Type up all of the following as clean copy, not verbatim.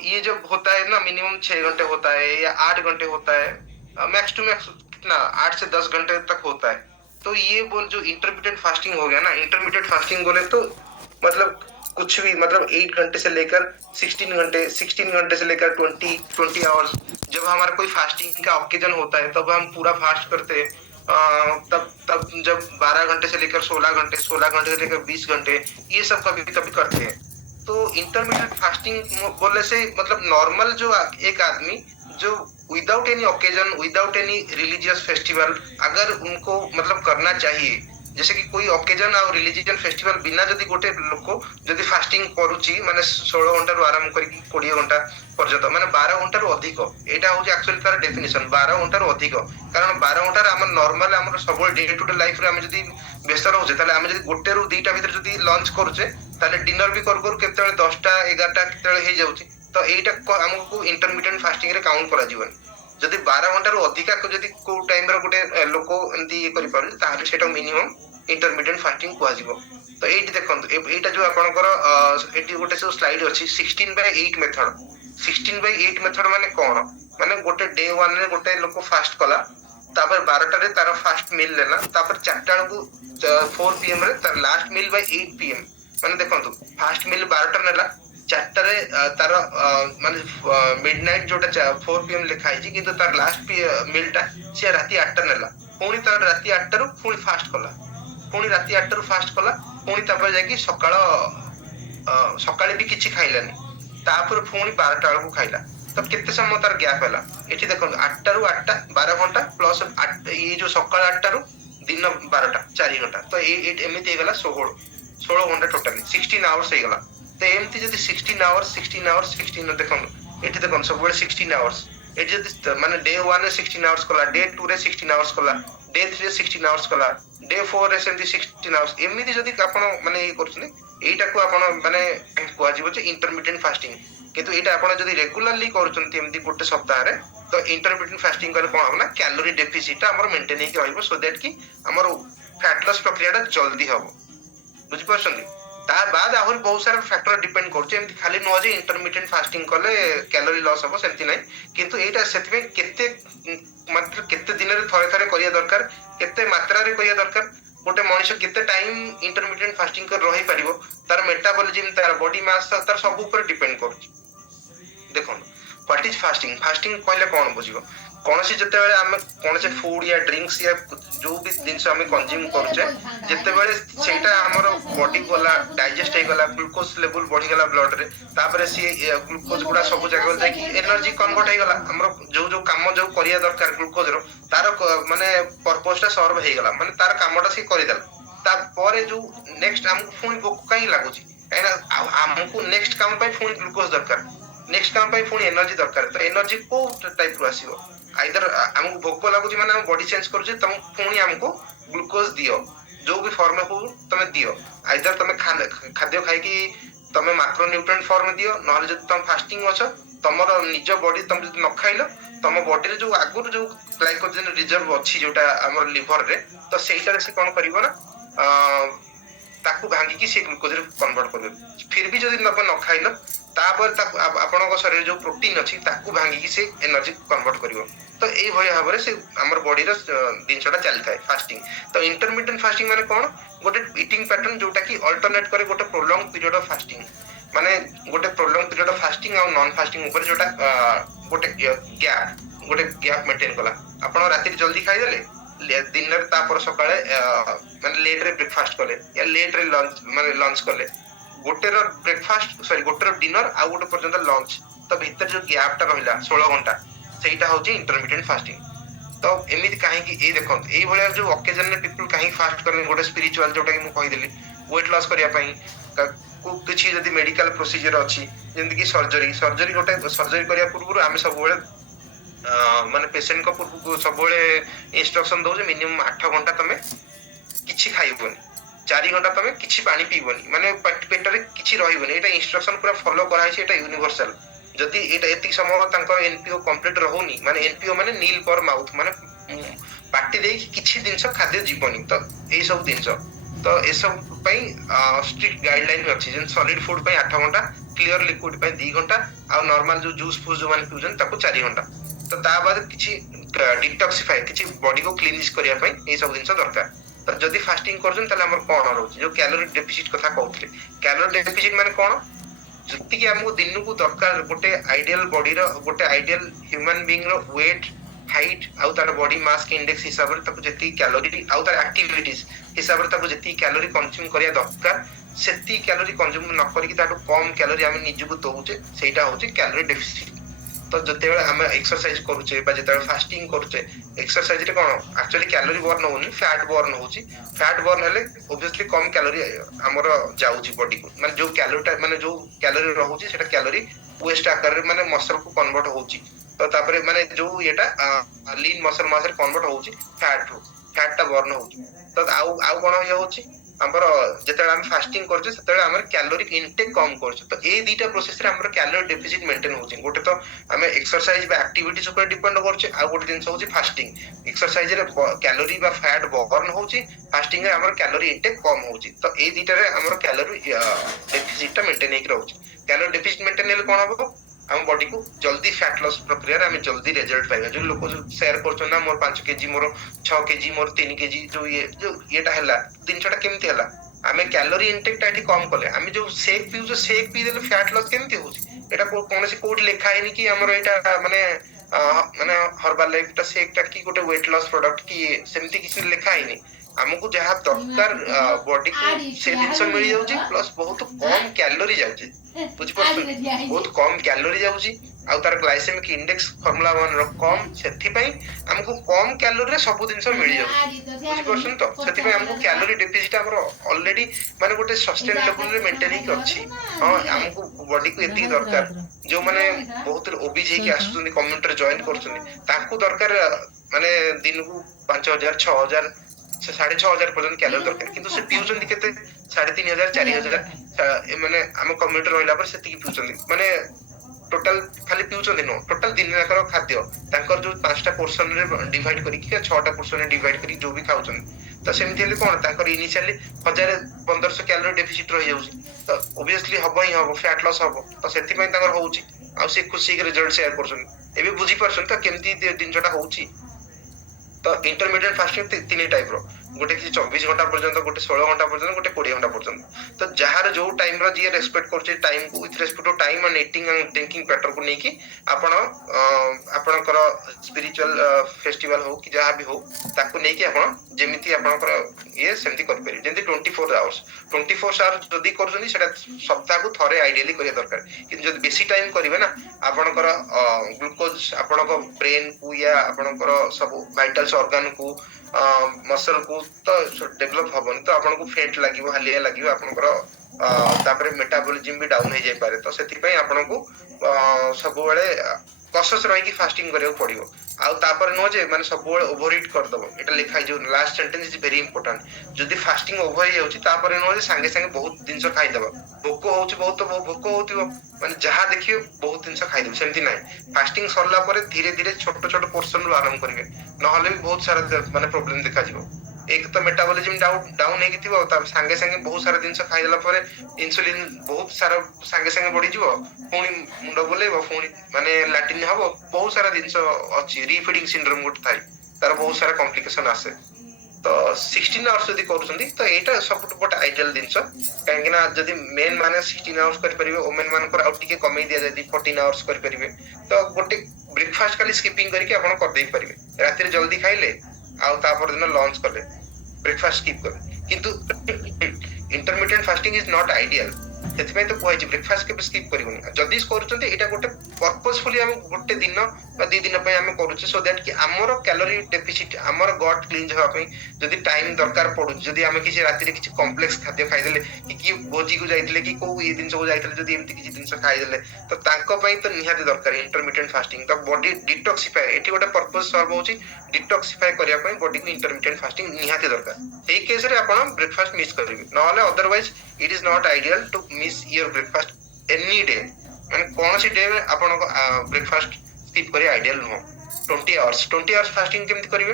ये जब होता है ना मिनिमम 6 घंटे होता है या 8 घंटे होता है, मैक्स टू मैक्स कितना 8 से 10 घंटे तक होता है। तो ये बोल जो इंटरमीडिएट फास्टिंग हो गया ना, इंटरमीडिएट फास्टिंग बोले तो मतलब कुछ भी मतलब 8 घंटे से लेकर 16 घंटे, 16 घंटे से लेकर 20 20 आवर्स। जब हमारा कोई फास्टिंग का ओकेजन होता है तब हम पूरा फास्ट करते हैं। तब तब जब 12 घंटे से लेकर 16 घंटे, 16 घंटे से लेकर 20 घंटे, ये सब कभी कभी करते हैं। तो इंटरमीडिएट फास्टिंग बोलने से मतलब नॉर्मल जो एक आदमी जो without any occasion, without any religious festival अगर उनको मतलब करना चाहिए, जैसे कि कोई ओकेजन और रिलीजियन फेस्टिवल बिना जदि गोटे लोक जदि फास्टिंग करूची माने 16 घंटा आरंभ करके 20 घंटा पर्यंत माने 12 घंटा अधिक, एटा होची एक्चुअली तार डेफिनेशन 12 घंटा अधिक। कारण 12 घंटा हम नॉर्मल हम सब डे टू डे लाइफ रे हम जदि व्यस्त रहउचे ताले हम जदि गोटे रु 2टा भीतर जदि लंच करूचे ताले डिनर भी कर कर केते 10टा 11टा केते हे जाउची। तो एटा हमको इंटरमीडिएट फास्टिंग रे काउंट करा जीवन। जदि 12 घंटा अधिका जदि को टाइम रे गोटे लोक एंती ये करि पारे ताले सेटा मिनिमम इंटरमीडिएट फास्टिंग कुआ जीवो। तो एटी देखंतु एटा जो आपनकर एटी गोटे सब स्लाइड अछि 16/8 मेथड। 16/8 मेथड माने कोन, माने गोटे डे 1 रे गोटे लोक फास्ट कला, तापर 12टा रे तार फास्ट मील लेला, तापर 4टा को 4 पीएम रे तार लास्ट मील बाय 8 पीएम। माने देखंतु फास्ट मील 12टा नेला, 4टा रे तार माने मिडनाइट जोटा 4 पीएम लिखा है किंतु तार लास्ट मीलटा से राती 8टा नेला, पुणी तार राती 8टा रु पुणी फास्ट कला, पुणी राती 8टा रु फास्ट कला, पुणी तापर जाकी सकाळे भी किछि खाइलानी, तापर पुणी 12टा को खाइला। तब केते समय तार गैप हैला एठी देखंतु 8टा रु 8टा 12 घंटा प्लस 8 ये जो सकाळ 8टा रु दिन 12टा 4 घंटा, तो एमिति हे गला 16 घंटा टोटली 16 आवर्स हे गला। तो एमती जदि 16 आवर्स 16 आवर्स 16 देखंतु एठी देखंतु सब 16 आवर्स एठी जदि माने डे 1 रे 16 आवर्स कला, डे 2 रे 16 आवर्स कला, डे 3 रे 16 आवर्स कला, डे 4 रे सेमती 16 आवर्स, एमिति जदि आपण माने ये करछने एटा को आपण माने कुआ जीवो जे इंटरमीडिएट फास्टिंग। किंतु एटा आपण जदि रेगुलरली करछन्ती एमती गोटे सप्ताह रे तो इंटरमीडिएट फास्टिंग करे कोन हबना कैलोरी डेफिसिट हमर मेंटेन हे रहइबो, सो दैट कि हमर फैट लॉस प्रक्रियाटा जल्दी हबो। बुझि परछन्ती। ता बाद आहुर बहुत सारा फैक्टर डिपेंड करछे, एमती खाली न जे इंटरमीडिएट फास्टिंग करले कैलोरी लॉस हबो सेमती नै, किंतु एटा सेतबे केते मात्र केते दिन रे थरे थरे करिया दरकार, केते मात्रा रे करिया दरकार, गोटे मनुष्य केते टाइम इंटरमीडिएट फास्टिंग कर रही पारिबो, तार मेटाबॉलिज्म तार बॉडी मास तार सब ऊपर डिपेंड करछ। देखो व्हाट इज फास्टिंग, फास्टिंग कहले कोन बुझिबो, कौन सी जते बेले हम कौन से फूड या ड्रिंक्स या जो भी जिनस हम कंज्यूम करछे जते बेले सेटा हमर बॉडी गला डाइजेस्ट हे गला, ग्लूकोज लेवल बढ़ी गला ब्लड रे, तापर से ग्लूकोज गुडा सब जगह जाय कि एनर्जी कन्वर्ट हे गला, हमर जो जो काम जो करिया दरकार ग्लूकोज रो तार माने पर्पसटा सर्व हे गला, माने तार कामटा से करि देला। ता परे जो नेक्स्ट हमको फुनी भोक काई लागुची एना हमको नेक्स्ट काम पे फुनी ग्लूकोज दरकार, नेक्स्ट काम पे फुनी एनर्जी दरकार। तो एनर्जी को टाइप रो आसीबो, आइदर हमको भोक लागुची माने हम बॉडी चेंज करूची, तुम पुणी हमको ग्लूकोज दियो जो भी फॉर्म में हो तमे दियो, आइदर तमे खाद्य खाई कि तमे माइक्रो न्यूट्रिएंट फॉर्म में दियो, नहले जदि तुम फास्टिंग अछ तमरो निज बॉडी तुम जदि न खाइलो तम बॉडी रे जो आगुर जो ग्लाइकोजन रिजर्व अछि जोटा हमर लिवर रे, तो सेटा रे से कोन करिवो ना ताकू भांगी कि से ग्लूकोज रे कन्वर्ट करबे। फिर भी जदि न खाइलो तापर ताकू आपनक शरीर जो प्रोटीन अछि ताकू भांगी कि से एनर्जी कन्वर्ट करिवो। तो एई भय भाबरे से हमर बॉडी रे दिनसटा चली थाए फास्टिंग। तो इंटरमिटेंट फास्टिंग माने कोन, गोटे ईटिंग पैटर्न जोटा कि अल्टरनेट करे गोटे प्रोलॉन्ग पीरियड ऑफ फास्टिंग, माने गोटे प्रोलॉन्ग पीरियड ऑफ फास्टिंग और नॉन फास्टिंग ऊपर जोटा गोटे गैप मेंटेन कला। आपण राति जल्दी खाइ देले दिन रे तापर सकाळे माने लेट रे ब्रेकफास्ट कले या लेट रे लंच माने लंच कले, गोटे रो ब्रेकफास्ट सॉरी गोटे रो डिनर आ गोटे पर्यंत लंच, तो भीतर जो गैप टा रहिला 16 घंटा सेटा होची इंटरमिटेंट फास्टिंग। तो एमिति काहे कि ए देखो एई भलिया जो ओकेजन ने पीपल काहे फास्ट करन, गोटे स्पिरिचुअल जोटा कि मु कहि देली वेट लॉस करिया पई को किछि जदी मेडिकल प्रोसीजर अछि जेंति कि सर्जरी गोटे सर्जरी करिया पूर्व आमे सब बेले माने पेशेंट को पूर्व सब बेले इंस्ट्रक्शन दउ जे मिनिमम 8 घंटा तमे किछि खाइबोनी, 4 घंटा तमे किछि पानी पीबोनी, माने पेट रे किछि रहिबोनी। एटा इंस्ट्रक्शन पूरा फॉलो करा है, एटा यूनिवर्सल। जदि एटा एति समय तांको एनपीओ कंप्लीट रहउनी, माने एनपीओ माने नील पर माउथ, माने पार्टी दे किछि दिनस खाद्य जीवनी, तो एई सब दिनस तो ए सब स्ट्रिक्ट गाइडलाइन अच्छी जेन सॉलिड फूड 8 घंटा क्लियर लिक्विड 2 घंटा आ नॉर्मल जो जूस फूस जो माने पिउजन ताको 4 घंटा तो ता बाद किछि डिटॉक्सिफाई किछि बॉडी को क्लीनिश करिया पई ए सब दिन दरकार तो जदि फास्टिंग करजन तले हमर कोन रहउची जो कैलोरी डेफिसिट कथा कहउतले कैलोरी डेफिसिट माने कोन जति कि हमको दिन को दरकार गोटे आइडियल बॉडी रो गोटे आइडियल ह्यूमन बीइंग रो वेट हाइट आउ तार बॉडी मास के इंडेक्स हिसाब रे ताको जति कैलोरी आउ तार एक्टिविटीज हिसाब रे ताको जति कैलोरी कंज्यूम करिया दरकार सेति कैलोरी कंज्यूम न करी कि ताटो कम कैलोरी हम निज को दउचे सेटा होची कैलोरी डेफिसिट तो जते बेले हम एक्सरसाइज करूचे बा जते फास्टिंग करूचे एक्सरसाइज रे कोन एक्चुअली कैलोरी बर्न होनी फैट बर्न होची फैट बर्न हेले ऑब्वियसली कम कैलोरी हमर जाउची बॉडी को माने जो कैलोरी माने जो कैलोरी रहउची सेटा कैलोरी वेस्ट आकार रे माने मसल को कन्वर्ट होची तो तापरे माने जो एटा लीन मसल मास रे कन्वर्ट होची फैट ता बर्न होची तो आउ आउ कोन हे होची हमर जते हम फास्टिंग करछे सेते हमर कैलोरी इनटेक कम करछे तो ए दीटा प्रोसेस रे हमर कैलोरी डेफिसिट मेंटेन होची गोटे तो हमें एक्सरसाइज बा एक्टिविटीज ऊपर डिपेंड करछे आ गोटे दिन होची फास्टिंग एक्सरसाइज रे कैलोरी बा फैट बर्न होची फास्टिंग रे हमर कैलोरी इनटेक कम होची तो ए दीटा रे हमर कैलोरी डेफिसिट मेंटेन हेक रहउची कैलोरी डेफिसिट मेंटेन हेले कोन हबो हम बॉडी को जल्दी फैट लॉस प्रक्रिया रे हम जल्दी रिजल्ट पाइबा जो लोग जो शेयर करछन ना मोर 5 केजी मोर 6 केजी मोर 3 केजी जो येटा हला दिन छटा केमती हला हमें कैलोरी इनटेक टाइट कम करले हम जो शेक पीउ जो शेक पी देले फैट लॉस केमती होची एटा कोन से कोड लिखा है कि हमर एटा माने माने हर्बल लाइफ ता शेक ता की गोटे वेट लॉस प्रोडक्ट की सेमती किसी लिखा है नहीं हमको जहाँ दरकार बॉडी को से जिनस मिल जाउची प्लस बहुत कम कैलोरी जाउची बुझ परछन बहुत कम कैलोरी जाउची आ तार ग्लाइसेमिक इंडेक्स फार्मूला 1 रो कम सेथि पई हमको कम कैलोरी रे सब जिनस मिल जाउची बुझ परछन तो सेथि पई हमको कैलोरी डेफिसिट हमरो ऑलरेडी माने गोटे सस्टेन लेवल रे मेंटेन ही अछि हां हमको बॉडी को एति दरकार जो माने बहुत ओबीज हे के आसुनी कम्युनिटी रे जॉइन करछनी ताको दरकार माने दिन को 5000 6000 6,500 पर्यंत कैलोरी दरकार किंतु से पिउचंदी केते 3,500 4,000 माने हम कम्युनिटी रहला पर सेति पिउचंदी माने टोटल खाली पिउचंदी नो टोटल दिन जाकर खाद्य तांकर जो 5टा पोर्शन रे डिवाइड करी कि 6टा पोर्शन रे डिवाइड करी जो भी खाउचंदी तो सेमति हेले कोन तांकर इनिशियली 1500 कैलोरी डेफिसिट रह जाउची तो ऑब्वियसली हबो ही हबो फैट लॉस हबो तो सेति पय तांकर होउची आ से खुशी के रिजल्ट शेयर करछन एबे बुझी परछन त केमति दिन जटा होउची तो इंटरमीडिएट फास्टिंग तीन टाइप रो गोटे कि 24 घंटा पर्यंत गोटे 16 घंटा पर्यंत गोटे 20 घंटा पर्यंत तो जहार जो टाइम रो जे रेस्पेक्ट करछे टाइम को with respect to time and eating and drinking pattern को नेकी आपण आपणकर स्पिरिचुअल फेस्टिवल हो कि जहां भी हो ताको नेकी आपण जेमिति आपणकर ये सेमति कर पेरि जेंति 24 आवर्स जदी करजनी सेटा सप्ताह को थरे आइडियली करिया दरकार कि जदी बेसी टाइम करिवे ना आपणकर ग्लूकोज आपणकर ब्रेन को या आपणकर सब वाइटल्स ऑर्गन को मसल को तो डेवलप हबन तो आपन को फैट लागिवो हालिया लागिवो आपनकर तापरे मेटाबॉलिज्म भी डाउन हो जाय पारे तो सेति पय आपन को सब बेले कॉशियस रही कि फास्टिंग करियो पड़ियो आ तापर नो जे माने सब बेले ओवर ईट कर दबो एटा लिखाई जो last sentence is very important जदी फास्टिंग ओवर ही होची तापर नो जे संगे संगे बहुत दिन से खाई दबो भोको होची बहुत भोको होतिबो माने जहां देखियो बहुत दिन से खाई दबो सेमति नै फास्टिंग सरला परे धीरे धीरे छोट छोट पोर्शन रो आरंभ करिवे नहले भी बहुत सारा माने प्रॉब्लम देखा जिवो एक तो मेटाबॉलिज्म डाउन हेकी थिबो त संगे संगे बहुत सारा दिन से खाई देला परे इंसुलिन बहुत सारा संगे संगे बढ़ी जिवो पुणी मुंड बोलेबो पुणी माने लैटिन हबो बहुत सारा दिन से अछि रीफीडिंग सिंड्रोम गुट थाई तार बहुत सारा कॉम्प्लिकेशन आसे तो 16 आवर्स जदी करूछंदी तो एटा सबटु बट आइडियल दिनस काहे ना जदी मेन माने 16 आवर्स कर परिबे वुमेन मान को आउट टिके कमै दिया जदी 14 आवर्स कर परिबे तो गोटे ब्रेकफास्ट खाली स्किपिंग करके आपण कर देई परिबे राती रे जल्दी खाइले आउ तापर दिन लंच करले ब्रेकफास्ट स्किप कर किंतु intermittent fasting is not ideal सेति में तो कोइ जे ब्रेकफास्ट के स्किप करिवनी जदी करूछंती एटा गोटे पर्पसफुली हम गोटे दिन बा 2 दिन पे हम करूछे सो दैट कि हमर कैलोरी डेफिसिट हमर गट क्लीन होबा पे जदी टाइम दरकार पडु जदी हम किसी राती रे किसी कॉम्प्लेक्स खाद्य खाइ देले कि भोजी को जाइतले कि को ये दिन सब जाइतले जदी एमति किसी दिन से खाइ देले तो तांको पई तो निहाती दरकार इंटरमिटेंट फास्टिंग तो बॉडी डिटॉक्सिफाई एठी गोटे पर्पस सर्व होची डिटॉक्सिफाई करिया पे बॉडी को इंटरमिटेंट फास्टिंग निहाती दरकार ए केस रे आपण ब्रेकफास्ट मिस करबी नहले otherwise it is not ideal to miss your breakfast any day माने कौन सी डे में आपण को ब्रेकफास्ट स्किप करी आइडियल नो 20 आवर्स फास्टिंग केमति करिवे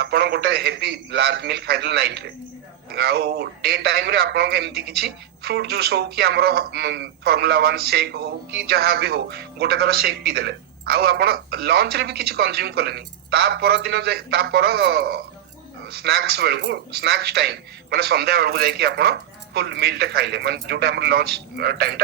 आपण गोटे हेवी लार्ज मील खाइदल नाइट रे ଆଉ ଡେ ଟାଇମ ରେ ଆପଣଙ୍କ ଏମିତି କିଛି ଫ୍ରୁଟ ଜୁସ୍ ହଉ କି ଆମର ଫର୍ମୁଲା 1 ସେକ୍ ହଉ କି ଯାହା ବି ହଉ ଗୋଟେ ଥର ସେକ୍ ପିଇଦେଲେ, ଆଉ ଆପଣ ଲଞ୍ଚ ରେ ବି କିଛି କନଜ୍ୟୁମ କଲେନି, ତା ପରଦିନ ତା ପର ସ୍ନାକ୍ସ ବେଳକୁ, ସ୍ନାକ୍ସ ଟାଇମ ମାନେ ସନ୍ଧ୍ୟା ବେଳକୁ ଯାଇକି ଆପଣ ଫୁଲ ମିଲ୍ ଟେ ଖାଇଲେ, ମାନେ ଯୋଉଟା ଆମର ଲଞ୍ଚ ଟାଇମ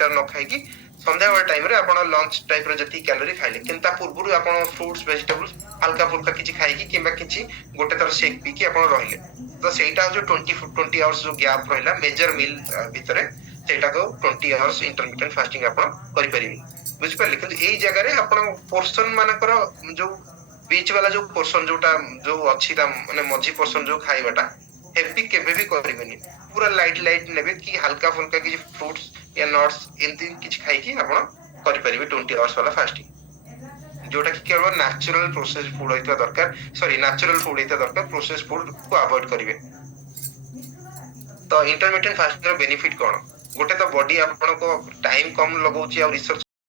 ଟା ନ ଖାଇକି ସନ୍ଧ୍ୟାବେଳ ଟାଇମ ରେ ଆପଣ ଲଞ୍ଚ ଟାଇପ ର ଯେତିକି କ୍ୟାଲୋରି ଖାଇଲେ, କିନ୍ତୁ ତା ପୂର୍ବରୁ ଆପଣ ଫ୍ରୁଟ୍ସ ଭେଜିଟେବଲ୍ସ ହାଲକା ଫୁଲକା କିଛି ଖାଇକି କିମ୍ବା କିଛି ଗୋଟେ ଥର ସେକ୍ ପିଇକି ଆପଣ ରହିଲେ, ତ ସେଇଟା ଯୋଉ 20 ଆୱାର୍ସ ଯୋଉ ଗ୍ୟାପ ରହିଲା ମେଜର ମିଲ୍ ଭିତରେ, ସେଇଟାକୁ 20 ଆୱାର୍ସ ଇଣ୍ଟରମିଟେଣ୍ଟ ଫାଷ୍ଟିଂ ଆପଣ କରିପାରିବେ। ବୁଝିପାରିଲେ? କିନ୍ତୁ ଏଇ ଜାଗାରେ ଆପଣ ପୋର୍ସନ ମାନଙ୍କର ଯୋଉ ବିଚ୍ ବାଲା ଯୋଉ ପୋର୍ସନ ଯୋଉ ଅଛି ତା ମାନେ ମଝି ପୋର୍ସନ ଯୋଉ ଖାଇବାଟା ହେଭି କେବେ ବି କରିବେନି, ପୁରା ଲାଇଟ ନେବେ କି ହାଲକା ଫୁଲକା କିଛି ଫ୍ରୁଟ୍ସ ୟା ନଟ୍ସ ଏମିତି କିଛି ଖାଇକି ଆପଣ କରିପାରିବେ 20 ଆୱାର୍ସ ବାଲା ଫାଷ୍ଟିଂ, ଯୋଉଟା କି କେବଳ ନ୍ୟାଚୁରାଲ ପ୍ରୋସେସ ଫୁଡ ହେଇଥିବା ଦରକାର, ସରି ନ୍ୟାଚୁରାଲ ଫୁଡ ହେଇଥିବା ଦରକାର, ପ୍ରୋସେସ ଫୁଡ କୁ ଆଭଏଡ କରିବେ। ତ ଇଣ୍ଟରମିଟେଣ୍ଟ ଫାଷ୍ଟିଂ ର ବେନିଫିଟ କଣ? ଗୋଟେ ତ ବଡି ଆପଣଙ୍କ ଟାଇମ କମ ଲଗାଉଛି ଆଉ ରିସର୍ଚ୍ଚ